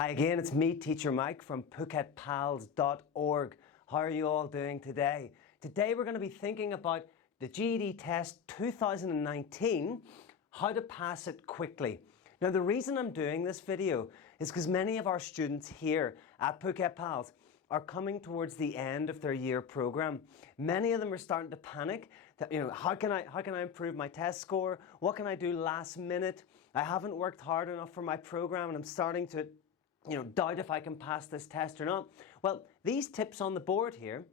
Hi again, it's me, Teacher Mike from PhuketPALS.org. How are you all doing today? Today we're going to be thinking about the GED Test 2019, how to pass it quickly. Now the reason I'm doing this video is because many of our students here at Phuket PALS are coming towards the end of their year program. Many of them are starting to panic that, how can I improve my test score? What can I do last minute? I haven't worked hard enough for my program and I'm starting to doubt if I can pass this test or not. Well, these tips on the board here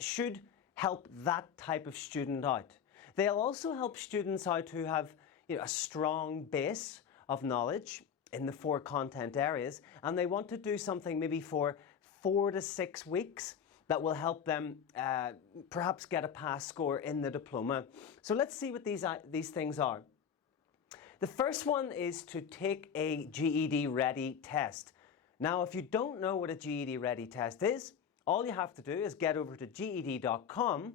should help that type of student out. They'll also help students out who have a strong base of knowledge in the 4 content areas and they want to do something maybe for 4 to 6 weeks that will help them perhaps get a pass score in the diploma. So let's see what these things are. The first one is to take a GED Ready Test. Now, if you don't know what a GED Ready Test is, all you have to do is get over to GED.com, and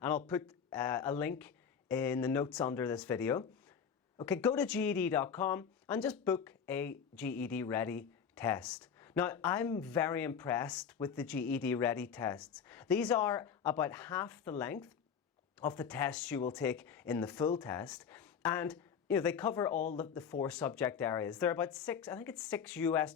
I'll put a link in the notes under this video. Okay, go to GED.com and just book a GED Ready Test. Now, I'm very impressed with the GED Ready Tests. These are about half the length of the tests you will take in the full test, and they cover all the 4 subject areas. They're about $6 US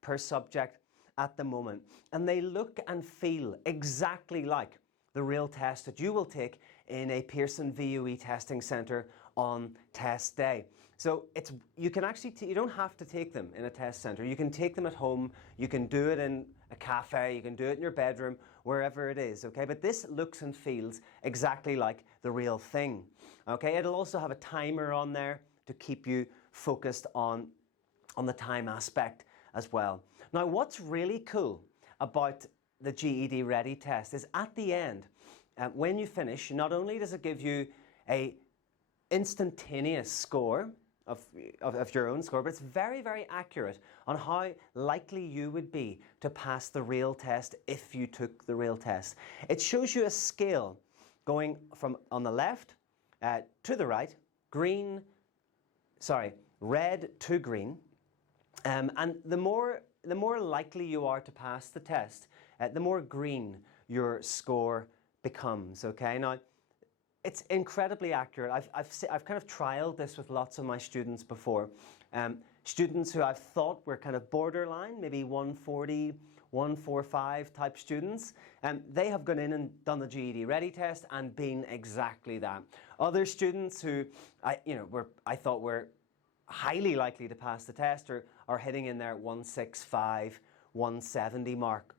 per subject at the moment. And they look and feel exactly like the real test that you will take in a Pearson VUE testing centre on test day. So you can actually, you don't have to take them in a test centre. You can take them at home, you can do it in a cafe, you can do it in your bedroom, wherever it is, okay? But this looks and feels exactly like the real thing, okay? It'll also have a timer on there to keep you focused on the time aspect as well. Now, what's really cool about the GED Ready Test is at the end, when you finish, not only does it give you a instantaneous score of your own score, but it's very, very accurate on how likely you would be to pass the real test if you took the real test. It shows you a scale going from on the left to the right, red to green, and the more likely you are to pass the test, the more green your score becomes. Okay, now it's incredibly accurate. I've kind of trialed this with lots of my students before. Students who I've thought were kind of borderline, maybe 140, 145 type students, they have gone in and done the GED Ready Test and been exactly that. Other students who I thought were highly likely to pass the test are hitting in there 165, 170 mark.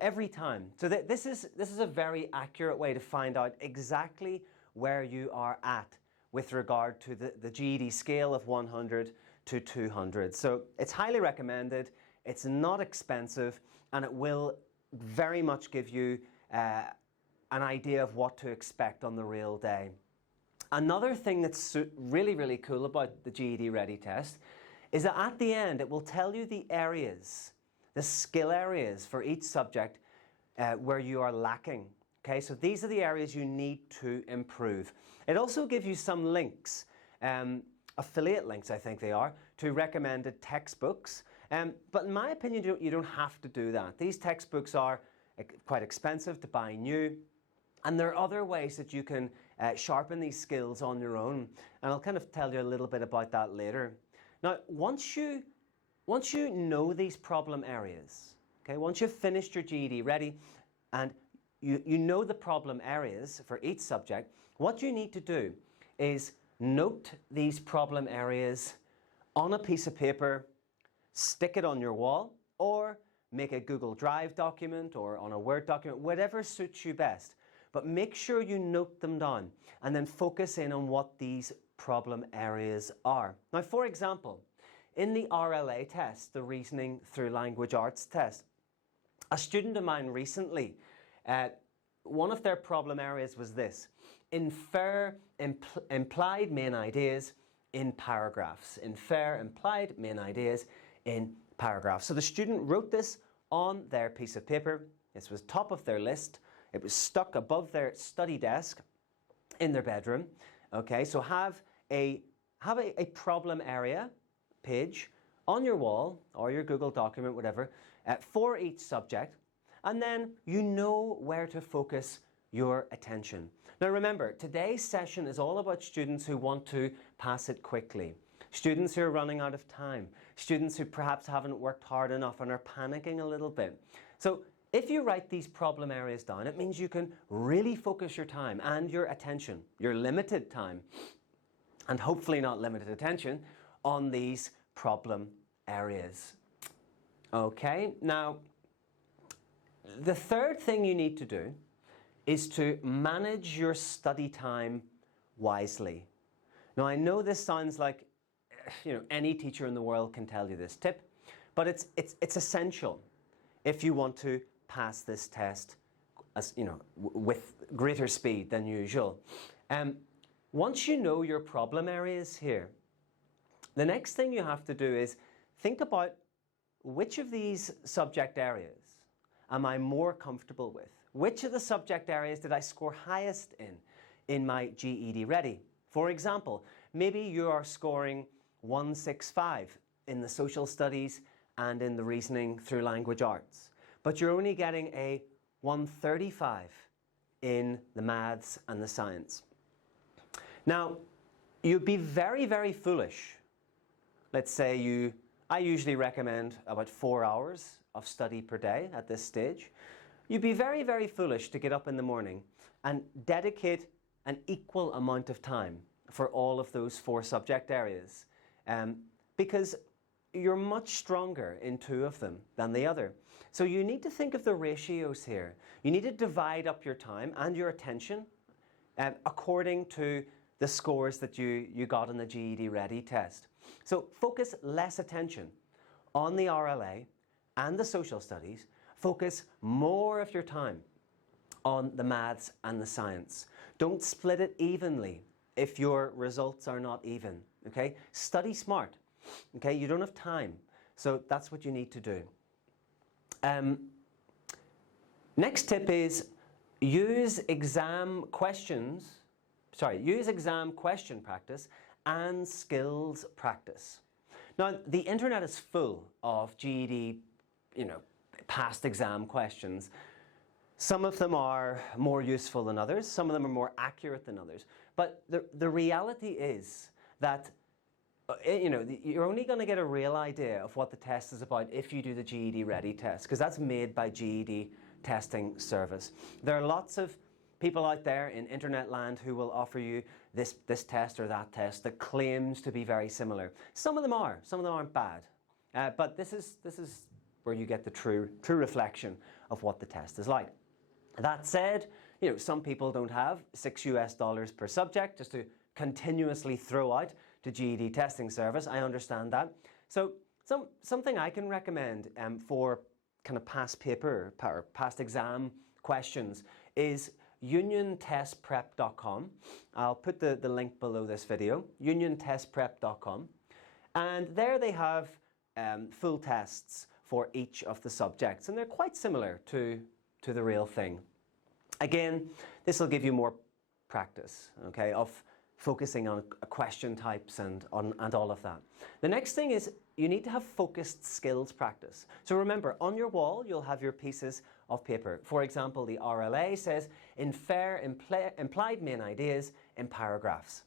Every time. So this is a very accurate way to find out exactly where you are at with regard to the GED scale of 100 to 200. So it's highly recommended, it's not expensive, and it will very much give you an idea of what to expect on the real day. Another thing that's really, really cool about the GED Ready Test is that at the end it will tell you the areas, the skill areas for each subject where you are lacking. Okay, so these are the areas you need to improve. It also gives you some links, affiliate links I think they are, to recommended textbooks. But in my opinion, you don't have to do that. These textbooks are quite expensive to buy new. And there are other ways that you can sharpen these skills on your own. And I'll kind of tell you a little bit about that later. Now, once you know these problem areas, okay, once you've finished your GED Ready and you know the problem areas for each subject, what you need to do is note these problem areas on a piece of paper, stick it on your wall, or make a Google Drive document or on a Word document, whatever suits you best. But make sure you note them down and then focus in on what these problem areas are. Now, for example, in the RLA test, the Reasoning Through Language Arts test, a student of mine recently, one of their problem areas was this: infer implied main ideas in paragraphs. Infer implied main ideas in paragraphs. So the student wrote this on their piece of paper. This was top of their list. It was stuck above their study desk in their bedroom. Okay, so have a problem area page on your wall or your Google document, whatever, for each subject, and then you know where to focus your attention. Now remember, today's session is all about students who want to pass it quickly, students who are running out of time, students who perhaps haven't worked hard enough and are panicking a little bit. So if you write these problem areas down, it means you can really focus your time and your attention, your limited time, and hopefully not limited attention, on these problem areas. Okay, now the third thing you need to do is to manage your study time wisely. Now I know this sounds like, any teacher in the world can tell you this tip, but it's essential if you want to pass this test with greater speed than usual. Once you know your problem areas here, the next thing you have to do is think about which of these subject areas am I more comfortable with? Which of the subject areas did I score highest in my GED Ready? For example, maybe you are scoring 165 in the social studies and in the reasoning through language arts, but you're only getting a 135 in the maths and the science. Now, you'd be very, very foolish. Let's say I usually recommend about 4 hours of study per day at this stage. You'd be very, very foolish to get up in the morning and dedicate an equal amount of time for all of those 4 subject areas, because you're much stronger in 2 of them than the other. So you need to think of the ratios here. You need to divide up your time and your attention according to the scores that you got in the GED Ready test. So focus less attention on the RLA and the social studies. Focus more of your time on the maths and the science. Don't split it evenly if your results are not even, okay? Study smart, okay? You don't have time, so that's what you need to do. Next tip is use exam question practice and skills practice. Now, the internet is full of GED, past exam questions. Some of them are more useful than others. Some of them are more accurate than others. But the reality is that you're only going to get a real idea of what the test is about if you do the GED Ready test, because that's made by GED Testing Service. There are lots of people out there in internet land who will offer you this test or that test that claims to be very similar. Some of them are. Some of them aren't bad. But this is where you get the true reflection of what the test is like. That said, some people don't have $6 per subject just to continuously throw out to GED Testing Service. I understand that. So something I can recommend for kind of past paper or past exam questions is uniontestprep.com. I'll put the link below this video, uniontestprep.com. And there they have full tests for each of the subjects, and they're quite similar to the real thing. Again, this will give you more practice, okay, of focusing on question types and all of that. The next thing is you need to have focused skills practice. So remember, on your wall, you'll have your pieces of paper. For example, the RLA says, infer implied main ideas in paragraphs.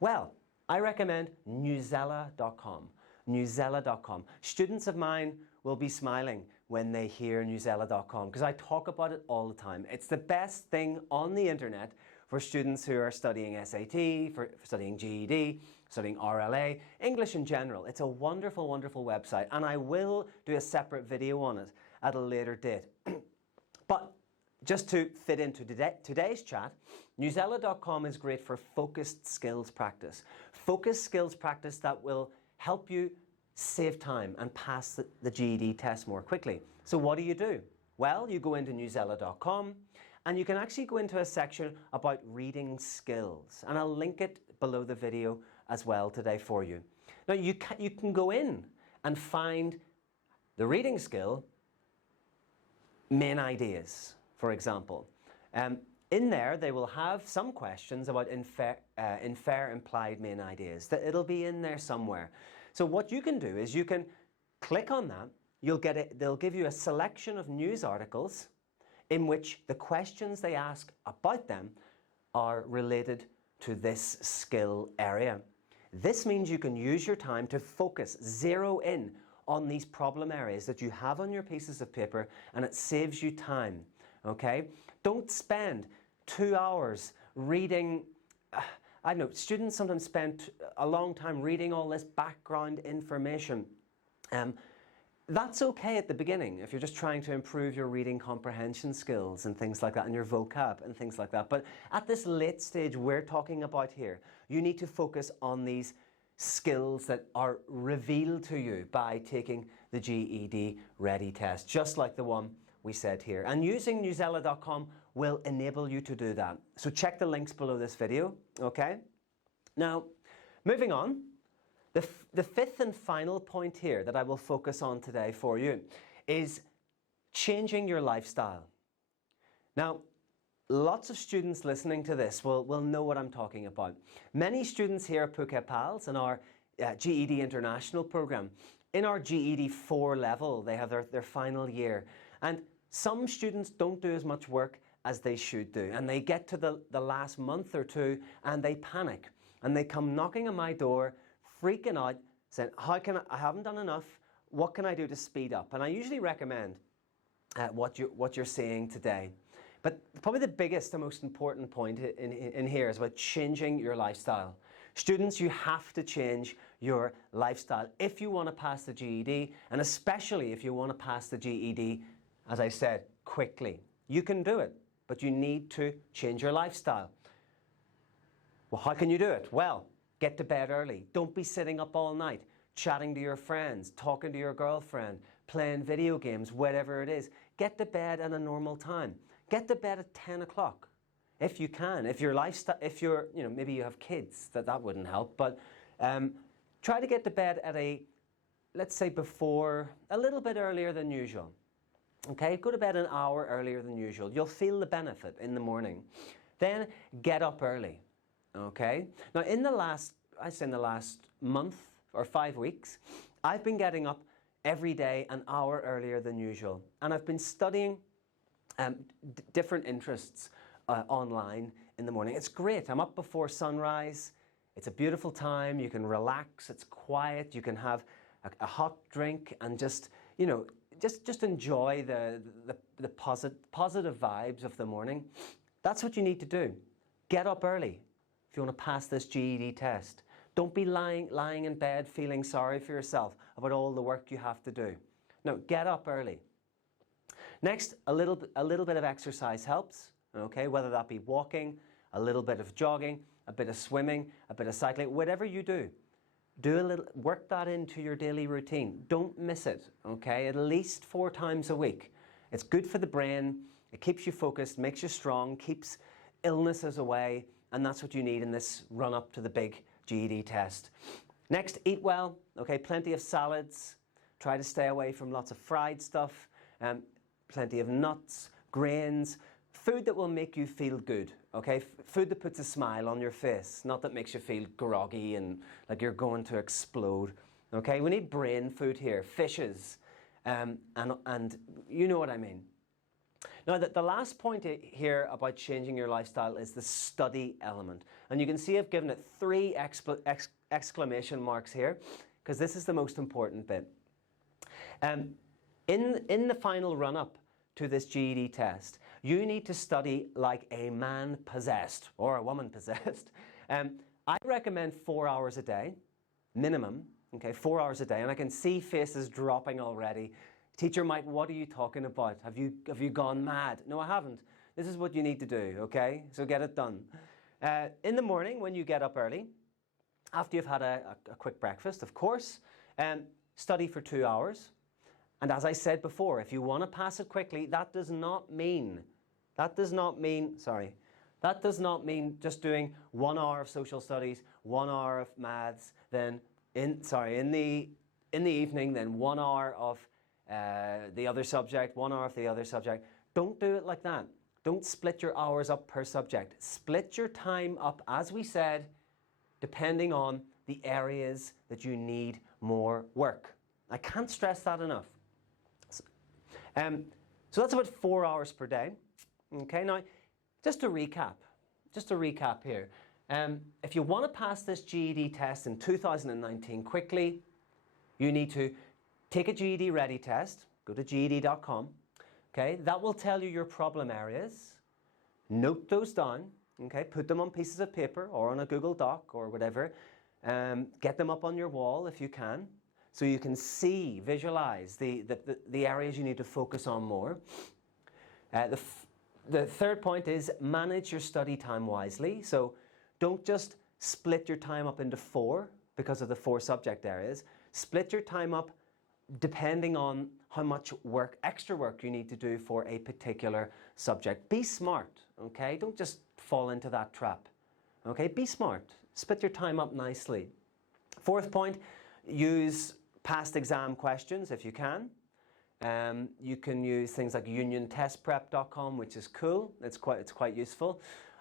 Well, I recommend newzella.com. Newzella.com. Students of mine will be smiling when they hear newzella.com because I talk about it all the time. It's the best thing on the internet for students who are studying SAT, for studying GED, studying RLA, English in general. It's a wonderful, wonderful website, and I will do a separate video on it at a later date. But just to fit into today's chat, newzella.com is great for focused skills practice. Focused skills practice that will help you save time and pass the GED test more quickly. So what do? Well, you go into newzella.com and you can actually go into a section about reading skills, and I'll link it below the video as well today for you. Now you can go in and find the reading skill main ideas, for example. In there they will have some questions about infer implied main ideas. It'll be in there somewhere. So what you can do is you can click on that. You'll get it. They'll give you a selection of news articles in which the questions they ask about them are related to this skill area. This means you can use your time to focus, zero in on these problem areas that you have on your pieces of paper, and it saves you time, okay? Don't spend 2 hours reading. I know students sometimes spend a long time reading all this background information. That's okay at the beginning if you're just trying to improve your reading comprehension skills and things like that, and your vocab and things like that. But at this late stage we're talking about here, you need to focus on these skills that are revealed to you by taking the GED Ready Test, just like the one we said here. And using newzella.com will enable you to do that. So check the links below this video, okay? Now, moving on. The fifth and final point here that I will focus on today for you is changing your lifestyle. Now, lots of students listening to this will know what I'm talking about. Many students here at Phuket PALS in our GED International program, in our GED 4 level, they have their final year. And some students don't do as much work as they should do. And they get to the last month or two and they panic. And they come knocking on my door, freaking out, saying, I haven't done enough, what can I do to speed up? And I usually recommend what you're seeing today. But probably the biggest and most important point in here is about changing your lifestyle. Students, you have to change your lifestyle if you want to pass the GED, and especially if you want to pass the GED, as I said, quickly. You can do it, but you need to change your lifestyle. Well, how can you do it? Well, get to bed early. Don't be sitting up all night, chatting to your friends, talking to your girlfriend, playing video games, whatever it is. Get to bed at a normal time. Get to bed at 10 o'clock, if you can. If you're, maybe you have kids, that wouldn't help. But try to get to bed at let's say a little bit earlier than usual. Okay, go to bed an hour earlier than usual. You'll feel the benefit in the morning. Then get up early. Okay. Now, in the last month or 5 weeks, I've been getting up every day an hour earlier than usual, and I've been studying different interests online in the morning. It's great. I'm up before sunrise. It's a beautiful time. You can relax. It's quiet. You can have a hot drink and just enjoy the positive vibes of the morning. That's what you need to do. Get up early if you want to pass this GED test. Don't be lying in bed feeling sorry for yourself about all the work you have to do. No, get up early. Next, a little bit of exercise helps, okay? Whether that be walking, a little bit of jogging, a bit of swimming, a bit of cycling, whatever you do. Work that into your daily routine. Don't miss it, okay? At least 4 times a week. It's good for the brain, it keeps you focused, makes you strong, keeps illnesses away, and that's what you need in this run up to the big GED test. Next, eat well, okay? Plenty of salads. Try to stay away from lots of fried stuff. Plenty of nuts, grains, food that will make you feel good, okay? Food that puts a smile on your face, not that makes you feel groggy and like you're going to explode, okay? We need brain food here, fishes, and you know what I mean. Now, the last point here about changing your lifestyle is the study element. And you can see I've given it 3 exclamation marks here, because this is the most important bit. In the final run-up to this GED test, you need to study like a man possessed or a woman possessed. I recommend 4 hours a day, minimum, okay, 4 hours a day, and I can see faces dropping already. Teacher Mike, what are you talking about? Have you gone mad? No, I haven't. This is what you need to do, okay? So get it done. In the morning, when you get up early, after you've had a quick breakfast, of course, study for 2 hours. And as I said before, if you want to pass it quickly, that does not mean just doing 1 hour of social studies, 1 hour of maths, then in the evening, then 1 hour of the other subject, 1 hour of the other subject. Don't do it like that. Don't split your hours up per subject. Split your time up, as we said, depending on the areas that you need more work. I can't stress that enough. So that's about 4 hours per day. Okay, now just to recap here. If you want to pass this GED test in 2019 quickly, you need to take a GED Ready Test, go to GED.com. Okay, that will tell you your problem areas. Note those down. Okay, put them on pieces of paper or on a Google Doc or whatever. Get them up on your wall if you can, so you can see, visualize the areas you need to focus on more. The third point is manage your study time wisely. So don't just split your time up into 4 because of the 4 subject areas. Split your time up depending on how much work, extra work you need to do for a particular subject. Be smart, okay? Don't just fall into that trap, okay? Be smart. Split your time up nicely. Fourth point, use past exam questions if you can. You can use things like uniontestprep.com, which is cool. It's quite useful.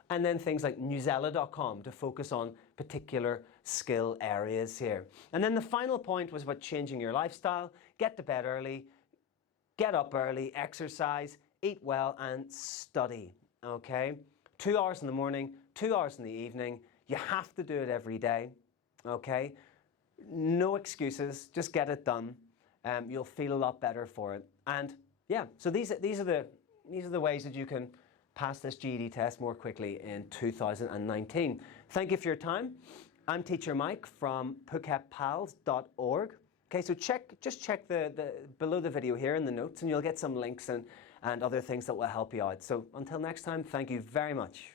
And then things like newzella.com to focus on particular skill areas here. And then the final point was about changing your lifestyle. Get to bed early, get up early, exercise, eat well, and study, okay? 2 hours in the morning, 2 hours in the evening. You have to do it every day, okay? No excuses, just get it done. You'll feel a lot better for it. And yeah, so these are the ways that you can pass this GED test more quickly in 2019. Thank you for your time. I'm Teacher Mike from PhuketPALS.org. Okay, so just check the below the video here in the notes, and you'll get some links and other things that will help you out. So until next time, thank you very much.